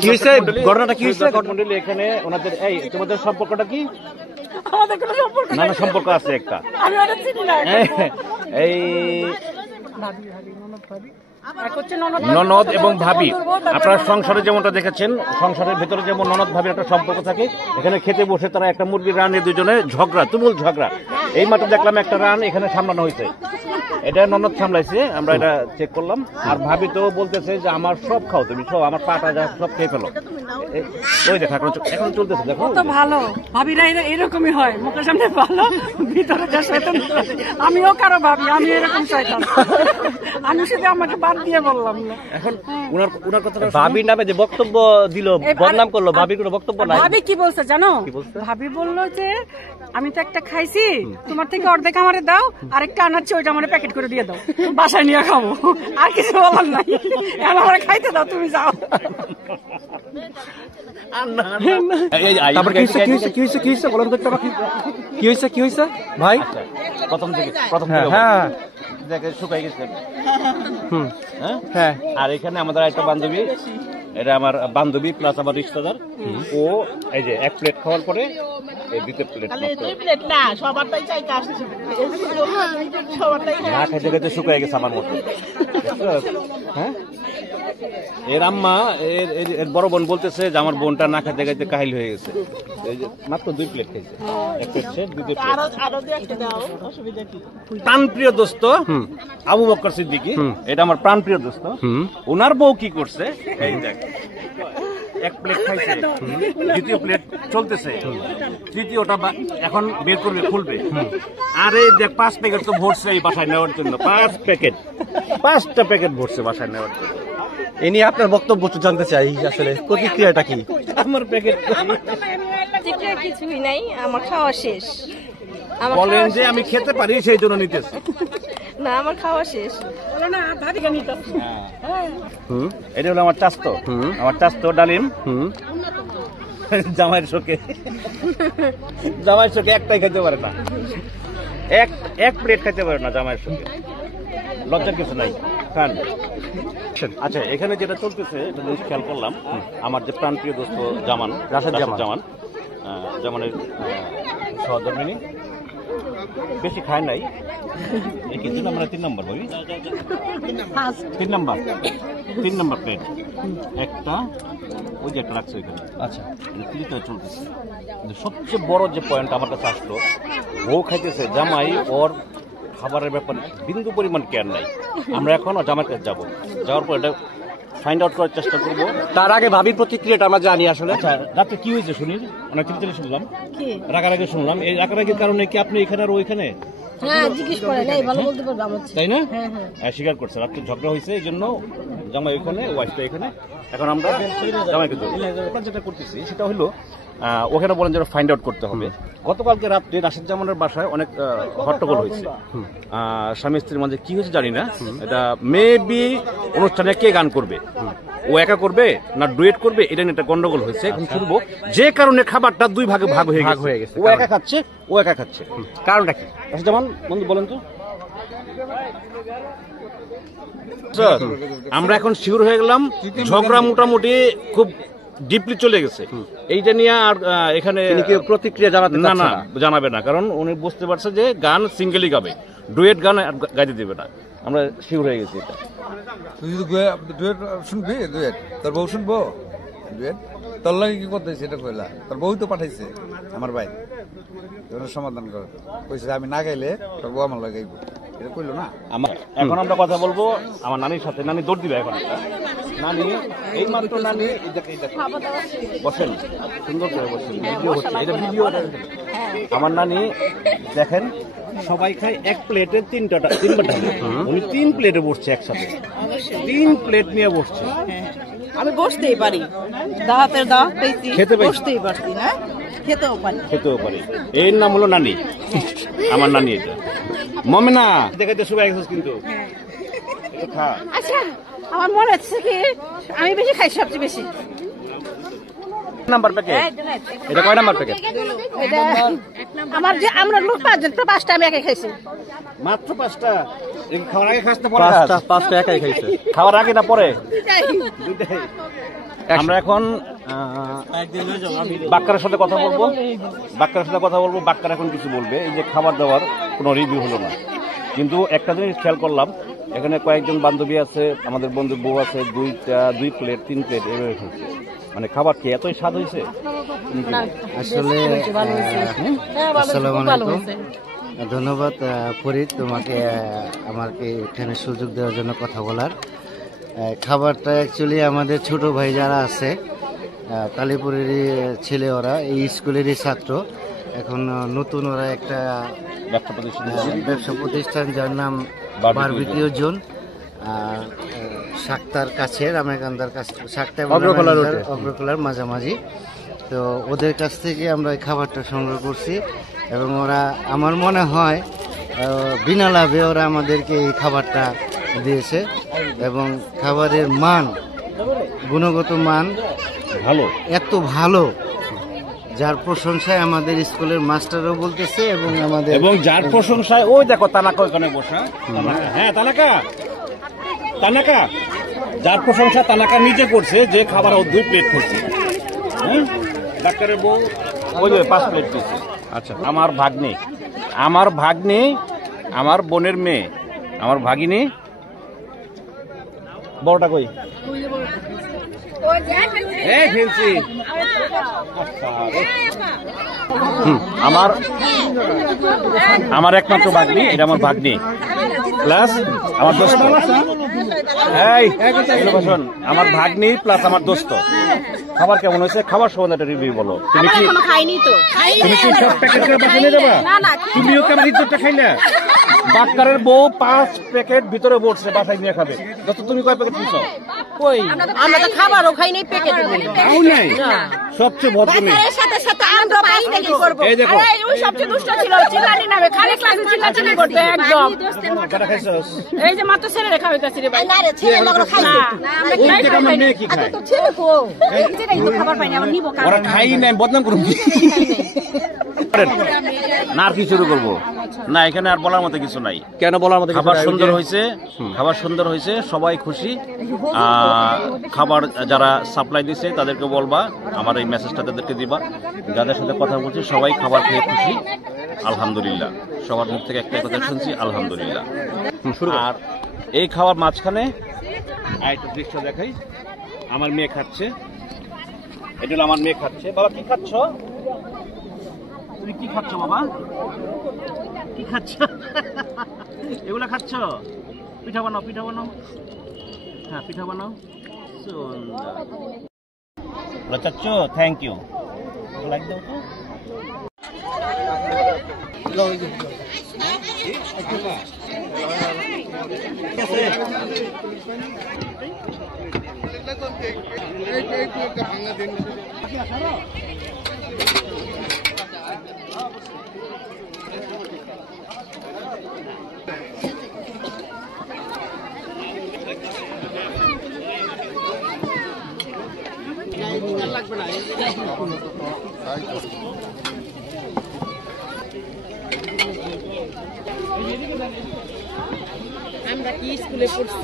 কি হয়েছে, ঘটনাটা কি হয়েছে? মন্ডলী এখানে ওনাদের এই তোমাদের সম্পর্কটা কি? আমাদের কোনো সম্পর্ক না না, সম্পর্ক আছে একটা। আমি ওটা চিনি না। এই এক হচ্ছে ননদ এবং ভাবি, আপনার সংসারে যেমনটা দেখেছেন, সংসারের ভিতরে যেমন ননদ ভাবির একটা সম্পর্ক থাকে, এখানে খেতে বসে তারা একটা মুরগির রানে দুজনে ঝগড়া, তুমুল ঝগড়া। এই মাত্র দেখলাম একটা রান এখানে সামলানো হয়েছে, এটা ননদ সামলাইছে, আমরা এটা চেক করলাম। আর ভাবি তো বলতেছে যে আমার সব খাও, তুমি সব আমার পাটা যা সব খেয়ে ফেলো। ওই দেখা এখন চলতেছে, দেখো তো ভালো ভাবিরা এরকমই হয়, মুখের সামনে ভালো, ভিতরে যা শয়তান। আমিও কারো ভাবি, আমি এরকম শয়তান। আমি শুধু আমাকে বাদ দিয়ে বললাম না। এখন উনার কথা ভাবির নামে যে বক্তব্য দিল, বদনাম করলো, ভাবির কোনো বক্তব্য নাই। ভাবি কি বলছে জানো? ভাবি বললো যে আমি তো একটা খাইছি, তোমার থেকে অর্ধেক আমারে দাও, আরেকটা আনাচ্ছি, ওইটা আমার প্যাকেট করে দিয়ে দাও, বাসায় নিয়ে খাবো। আর কিছু বলার নাই, আমার খাইতে দাও, তুমি যাও। কি হয়েছে ভাই? প্রথম থেকে শুকাই গেছে। হ্যাঁ, আর এখানে আমাদের একটা বান্ধবী, এটা আমার বান্ধবী প্লাস আমার রিশতেদার, ও এই যে এক প্লেট খাওয়ার পরে দ্বিতীয় প্লেট না খাইতে খাইতে শুকাই গেছে আমার মতো। হ্যাঁ, এর আম্মা এর বড় বোন বলতেছে যে আমার বোনটা না খাইতে খাইতে কাহিল হয়ে গেছে। এই যে মাত্র 2 প্লেট খাইছে, এক প্লেট শেষ, দ্বিতীয় প্লেট। প্রাণপ্রিয় দোস্ত আবু বকর সিদ্দিকী, এটা আমার প্রাণপ্রিয় দোস্ত। ওনার বউ কি করছে, এই দেখ, এক প্লেট খাইছে, দ্বিতীয় প্লেট চলতেছে, তৃতীয়টা এখন বের করবে, খুলবে। আরে দেখ 5 প্যাকেট তো ভরছে এই বাসায় নেওয়ার জন্য, 5টা প্যাকেট ভরছে বাসায় নেওয়ার জন্য। এ নিয়ে আপনার বক্তব্য জানতে চাই, আসলে প্রতিক্রিয়াটা কি? আমার প্যাকেট কিছুই নাই, আমার খাওয়া শেষ। বলেন যে আমি খেতে পারি সেই জন্য নিতেছি। না, আমার খাওয়া শেষ। এটা হলো আমার চাস্তো, আমার চাস্তো ডালিম। জামাইয়ের শোকে একটাই খেতে পারে না, এক প্লেট খেতে পারে না জামাইয়ের শোকে। লজ্জার কিছু নাই, খান। আচ্ছা, এখানে যেটা চলতেছে এটা জিনিস খেয়াল করলাম, আমার যে প্রাণপ্রিয় দোস্ত জামান, জামানের সহধর্মিনী বেশি খায় নাই, এই কিন্তু আমরা 3 নম্বর ভাবি, 3 নম্বর প্লেট একটা, ওই যে একটা রাখছে ওইখানে। আচ্ছা, তৃতীয় চলতেছে। সবচেয়ে বড় যে পয়েন্ট আমার কাছে আসলো, বউ খাইতেছে, জামাই ওর খাবারের ব্যাপারে বিন্দু পরিমাণ কেয়ার নাই। আমরা এখন জামাইয়ের কাছে যাবো, যাওয়ার পর এটা ফাইন্ড আউট করার চেষ্টা করবো। তার আগে ভাবির প্রতিক্রিয়াটা আমরা জানি আসলে। আচ্ছা, রাতে কি হয়েছে শুনি, অনেক চিন্তা শুনলাম, রাগারাগি শুনলাম। এই রাগারাগির কারণে কি আপনি এখানে আর ওইখানে? তাই না? স্বীকার করছে রাত্রে ঝগড়া হয়েছে, এই জন্য জামাই ওইখানে, ওয়াইফটা এখানে। এখন আমরা জামাইকে যেটা করতেছি সেটা হলো, ওখানে বলেন যেটা ফাইন্ড আউট করতে হবে। গতকালকে রাত্রে রাশেদ জামানের বাসায় অনেক হট্টগোল হয়েছে, স্বামী স্ত্রীর মাঝে কি হয়েছে জানি না। এটা মেবি অনুষ্ঠানে কে গান করবে, ও একা করবে না ডুয়েট করবে, এটা নিয়ে একটা গন্ডগোল হয়েছে। এখন শুনবো যে কারণে খাবারটা 2 ভাগে ভাগ হয়ে গেছে, ও একা খাচ্ছে, কারণটা কি? রাশেদ জামান বন্ধু বলেন তো। আমরা এখন শিওর হয়ে গেলাম, ঝগড়া মোটামুটি খুব ডিপলি চলে গেছে। এইটা নিয়ে আর এখানে প্রতিক্রিয়া জানাবে না, কারণ উনি বুঝতে পারছে যে গান সিঙ্গেলই গাবে, ডুয়েট গান গাইতে দেবে না। আমরা শিওর হয়ে গেছি এটা। তুই যদি ডুয়েট শুনবি, ডুয়েট তোর বউ শুনবো, ডুয়েট তোর লাগে কি করতেছে এটা কইলা, তোর বউ তো পাঠাইছে আমার ভাই, সমাধান করে কইছে আমি না গাইলে তোর বউ আমার লাগে গাইবো, এটা কইলো না। এখন আমরা কথা বলবো আমার নানির সাথে, নানি দৌড় দিবে এখন। নানি এই মাত্র নানি বসেন, সুন্দর করে বসেন, ভিডিও হচ্ছে, এটা ভিডিও। আমার নানি দেখেন, সবাই খায় এক প্লেটে 3টা, উনি 3 প্লেটে বসছে একসাথে, 3 প্লেট নিয়ে বসছে। আমি বসতেই পারি, দাঁতের দাঁত পেয়েছি, খেতে বসতেই পারছি, হ্যাঁ খেতেও পারি। এর নাম হলো নানি, আমার নানি। এটা মমেনা দেখাইতে শুকাই গেছিস কিন্তু। আচ্ছা, আমার মনে হচ্ছে কি আমি বেশি খাই, সবচেয়ে বেশি। নাম্বার প্যাকেট, এটা কয় নাম্বার প্যাকেট? আমার যে আমরা লোক 5 জন, তো 5টা আমি একাই খাইছি। মাত্র 5টা। খাওয়ার আগে খাস না পরে খাস? পাঁচটা একাই খাইছে। খাওয়ার আগে না পরে? দুইটাই। আমরা এখন বাক্কারের সাথে কথা বলবো, বাক্কার এখন কিছু বলবে। এই যে খাবার দাবার কোনো রিভিউ হলো না, কিন্তু একটা জিনিস খেয়াল করলাম, এখানে কয়েকজন বান্ধবী আছে, আমাদের বন্ধুর বউ আছে, 2 প্লেট 3 প্লেট এভাবে খেয়েছে। মানে খাবার কি এতই স্বাদ হয়েছে? আসলে আসসালামু আলাইকুম, ধন্যবাদ ফরিদ তোমাকে আমাকে এখানে সুযোগ দেওয়ার জন্য কথা বলার। খাবারটা অ্যাকচুয়ালি আমাদের ছোট ভাই যারা আছে, কালীপুরেরই ছেলে, ওরা এই স্কুলেরই ছাত্র। এখন নতুন ওরা একটা ব্যবসা প্রতিষ্ঠান যার নাম বারবিকিউ জোন, শাক্তার কাছে, রামেকান্দার কাছে, অগ্রকলার মাঝামাঝি। তো ওদের কাছ থেকে আমরা এই খাবারটা সংগ্রহ করছি এবং ওরা, আমার মনে হয় বিনা লাভে ওরা আমাদেরকে এই খাবারটা দিয়েছে এবং খাবারের মান, গুণগত মান ভালো, এত ভালো যার প্রশংসায় আমাদের স্কুলের মাস্টারও বলতেছে এবং আমাদের, এবং যার প্রশংসায় ওই দেখো তানাকা ওখানে বসা। হ্যাঁ তানাকা, যার প্রশংসা তানাকা নিজে করছে যে খাবার ও 2 প্লেট খেয়েছে। ডাক্তারের বউ ওই 5 প্লেট খেয়েছে। আচ্ছা, আমার ভাগ্নে, আমার বোনের মেয়ে, আমার ভাগিনী, বড়টা কই? ফেলছি। আমার একমাত্র ভাগ্নি, এটা আমার ভাগ্নি প্লাস আমার দোস্ত। আমার ভাগ্নি প্লাস আমার দোস্ত। খাবার কেমন হয়েছে? খাবার সম্বন্ধে একটা রিভিউ বলো। তুমি কি খাইনি তো? তুমি কি সব প্যাকেট করে বাসা নিয়ে যাবা? তুমিও কেমন ইজ্জতটা খাইলা? বাক্কারের বউ 5 প্যাকেট ভিতরে বসছে, বাসায় নিয়ে খাবে। দোস্ত তুমি কয় প্যাকেট নিছো? কই আমরা তো খাবারও খাই নাই, প্যাকেট খাও নাই। সবচেয়ে ভদ্র মেয়ে। এর সাথে সাথে আমরা পাইলে কি করব? এই দেখো, আরে ওই সবচেয়ে দুষ্ট ছিল, চিল্লানি নামে খালি ক্লাসে চিল্লাচিল্লি করতে একদম। কটা খাইছস? এই যে মাত্র ছেলে রেখা হইতাছে রে ভাই। না রে, ছেলে লগরা খাইছে না, আমরা ওই থেকে আমার মেয়ে কি খায়? তো ছেলে কো এই যে কিন্তু খাবার পাই না, আমরা নিব ওরা খাই নাই, বদনাম করুন না। আর কি শুরু করবো না, এখানে আর বলার মতো কিছু নাই। কেন বলার মতো? খাবার সুন্দর হয়েছে, খাবার সুন্দর হয়েছে, সবাই খুশি। খাবার যারা সাপ্লাই দিচ্ছে তাদেরকে বলবা, আমার এই মেসেজটা তাদেরকে দিবা, যাদের সাথে কথা বলছি সবাই খাবার খেয়ে খুশি, আলহামদুলিল্লাহ। সবার মুখ থেকে একটাই কথা শুনছি, আলহামদুলিল্লাহ। আর এই খাওয়ার মাঝখানে একটা দৃশ্য দেখাই, আমার মেয়ে খাচ্ছে। এটা হলো আমার মেয়ে খাচ্ছে। বাবা কি খাচ্ছ? তুমি কি খাচ্ছ বাবা? কি খাচ্ছ? এগুলা খাচ্ছ? পিঠা বানাও, পিঠা বানাও। হ্যাঁ পিঠা বানাও। সুন্দর চাচ্ছ, থ্যাংক ইউ। লাইক দাও তো। আমরা কি স্কুলে পড়ছি?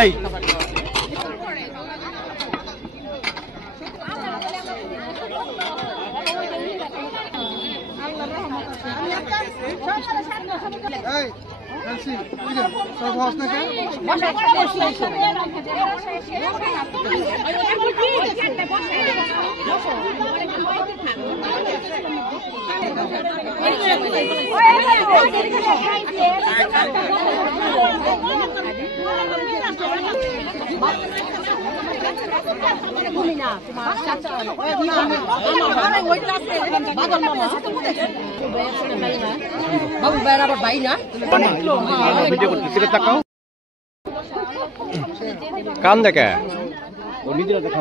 এই বাবু ভাই আবার ভাই না ভিডিও করতে তাকাও, কান দেখে ও নিজেরা দেখা।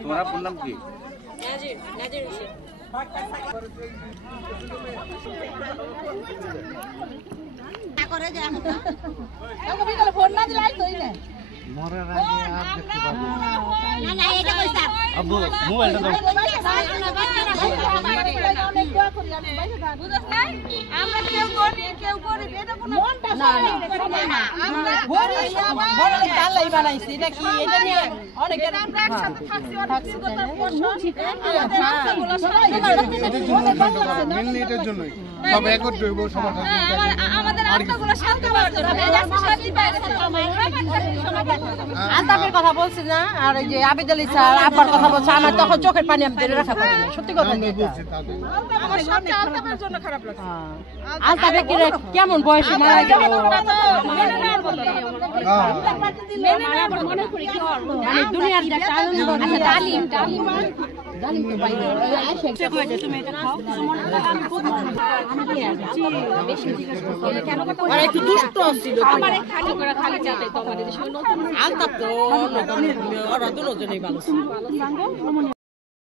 তোমার আপনার নাম কি? মরার আগে আর দেখতে পাবো আব্বু মোবাইলটা দাও। আমরা কেউ করি কেউ করি এটা কোনো বানাইছি এটা কি এটা নিয়ে অনেকে আমরা একসাথে থাকছি অনেক বিগতের আমাদের আত্মাগুলো শান্ত হওয়ার জন্য শান্তি পায় আলতাফের কথা বলছি না, আর এই যে আবিদ আলী স্যার আব্বার কথা বলছে, আমার তখন চোখের পানি আমি ধরে রাখা পারিনি, সত্যি কথা যেটা। আমার সবচেয়ে আলতাফের জন্য খারাপ লাগছে। আলতাফে কেমন বয়সে মারা গেল, মানে দুনিয়ার যে একটা আনন্দ, ডালিম তো বাইরে তুমি এটা খাও, আর একটু দুষ্ট ছিল আলতাফ তো ওরা দুজনেই ভালো ছিল।